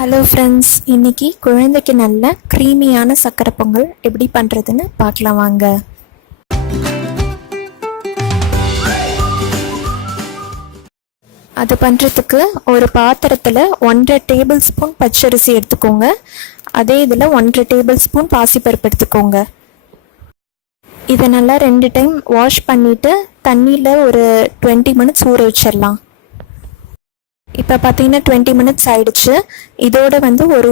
Hello friends, இன்னைக்கு குழந்தைக்கு நல்ல க்ரீமியான சக்கரை பொங்கல் எப்படி பண்ணுறதுன்னு பார்க்கலாம் வாங்க. அது பண்ணுறதுக்கு ஒரு பாத்திரத்தில் 1.5 டேபிள் ஸ்பூன் பச்சரிசி எடுத்துக்கோங்க. அதே இதில் 1.5 டேபிள் ஸ்பூன் பாசிப்பருப்பு எடுத்துக்கோங்க. இதை நல்லா 2 டைம் வாஷ் பண்ணிவிட்டு தண்ணியில் ஒரு 20 மினிட்ஸ் ஊற வச்சிடலாம். இப்போ பார்த்தீங்கன்னா 20 மினிட்ஸ் ஆயிடுச்சு. இதோட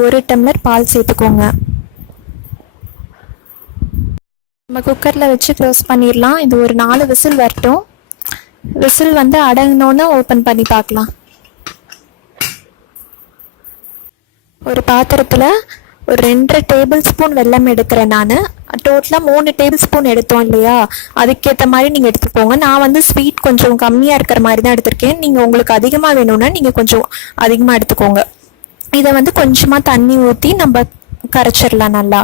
ஒரு டம்ளர் பால் சேர்த்துக்கோங்க. நம்ம குக்கரில் வச்சு க்ளோஸ் பண்ணிடலாம். இது ஒரு 4 விசில் வரட்டும். விசில் அடங்கினோன்னு ஓப்பன் பண்ணி பார்க்கலாம். ஒரு பாத்திரத்தில் ஒரு 2.5 டேபிள் ஸ்பூன் வெல்லம் எடுக்கிறேன். நான் டோட்டலாக 3 டேபிள் ஸ்பூன் எடுத்தோம் இல்லையா, அதுக்கேற்ற மாதிரி நீங்கள் எடுத்துக்கோங்க. நான் ஸ்வீட் கொஞ்சம் கம்மியாக இருக்கிற மாதிரி தான் எடுத்திருக்கேன். நீங்கள் உங்களுக்கு அதிகமாக வேணும்னா நீங்கள் கொஞ்சம் அதிகமாக எடுத்துக்கோங்க. இதை கொஞ்சமாக தண்ணி ஊற்றி நம்ம கரைச்சிடலாம் நல்லா.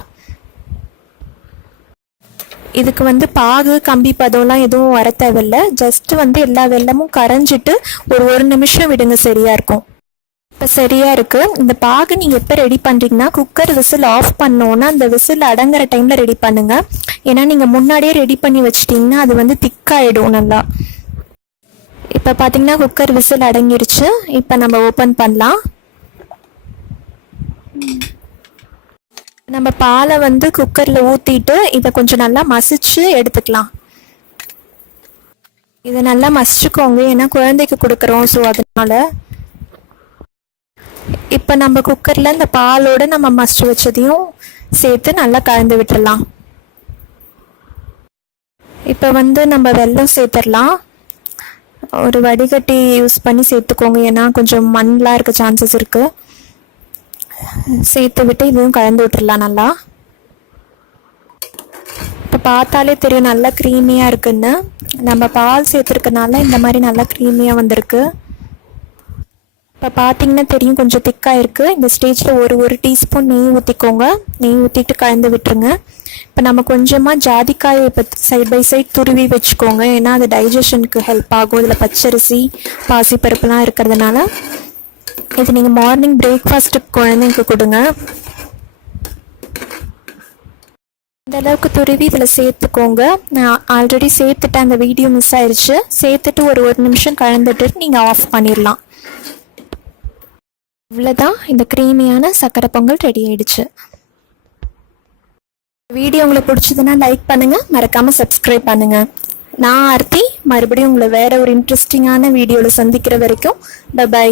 இதுக்கு பாகு கம்பி பதம்லாம் எதுவும் வர தேவையில்லை. ஜஸ்ட் எல்லா வெல்லமும் கரைஞ்சிட்டு ஒரு நிமிஷம் விடுங்க, சரியா இருக்கும். இப்போ சரியா இருக்கு. இந்த பாகு நீங்கள் எப்போ ரெடி பண்ணுறீங்கன்னா குக்கர் விசில் ஆஃப் பண்ணோன்னா அந்த விசில் அடங்குற டைமில் ரெடி பண்ணுங்க. ஏன்னா நீங்கள் முன்னாடியே ரெடி பண்ணி வச்சிட்டிங்கன்னா அது திக்காயிடும் நல்லா. இப்போ பார்த்தீங்கன்னா குக்கர் விசில் அடங்கிருச்சு. இப்போ நம்ம ஓப்பன் பண்ணலாம். நம்ம பாலை குக்கரில் ஊற்றிட்டு இதை கொஞ்சம் நல்லா மசிச்சு எடுத்துக்கலாம். இதை நல்லா மசிச்சுக்கோங்க, ஏன்னா குழந்தைக்கு கொடுக்குறோம். ஸோ அதனால இப்போ நம்ம குக்கரில் இந்த பாலோடு நம்ம மசிச்சு வச்சதையும் சேர்த்து நல்லா கலந்து விட்டுடலாம். இப்போ நம்ம வெல்லம் சேர்த்துடலாம். ஒரு வடிகட்டி யூஸ் பண்ணி சேர்த்துக்கோங்க, ஏன்னா கொஞ்சம் மண்ணெலாம் இருக்க சான்சஸ் இருக்குது. சேர்த்து விட்டு இதையும் கலந்து விட்டுடலாம் நல்லா. இப்போ பார்த்தாலே தெரியும் நல்லா க்ரீமியாக இருக்குன்னு. நம்ம பால் சேர்த்துருக்கனால இந்த மாதிரி நல்லா க்ரீமியாக வந்திருக்கு. இப்போ பார்த்தீங்கன்னா தெரியும் கொஞ்சம் திக்காக இருக்குது. இந்த ஸ்டேஜில் ஒரு டீஸ்பூன் நெய் ஊற்றிக்கோங்க. நெய் ஊற்றிட்டு கலந்து விட்டுருங்க. இப்போ நம்ம கொஞ்சமாக ஜாதிக்காயை இப்போ சைட் பை சைட் துருவி வச்சுக்கோங்க, ஏன்னா அது டைஜஷனுக்கு ஹெல்ப் ஆகும். இதில் பச்சரிசி பாசிப்பருப்புலாம் இருக்கிறதுனால இது நீங்கள் மார்னிங் பிரேக்ஃபாஸ்ட்டுக்கு குழந்தைங்களுக்கு கொடுங்க. இந்த அளவுக்கு துருவி இதில் சேர்த்துக்கோங்க. நான் ஆல்ரெடி சேர்த்துட்டேன், அந்த வீடியோ மிஸ் ஆயிடுச்சு. சேர்த்துட்டு ஒரு நிமிஷம் கலந்துட்டு நீங்கள் ஆஃப் பண்ணிடலாம். இவ்வளோதான், இந்த க்ரீமியான சக்கரை பொங்கல் ரெடி ஆயிடுச்சு. வீடியோ உங்களுக்கு பிடிச்சதுன்னா லைக் பண்ணுங்கள், மறக்காமல் சப்ஸ்கிரைப் பண்ணுங்கள். நான் ஆர்த்தி, மறுபடியும் உங்களை வேற ஒரு இன்ட்ரெஸ்டிங்கான வீடியோவில் சந்திக்கிற வரைக்கும் பை.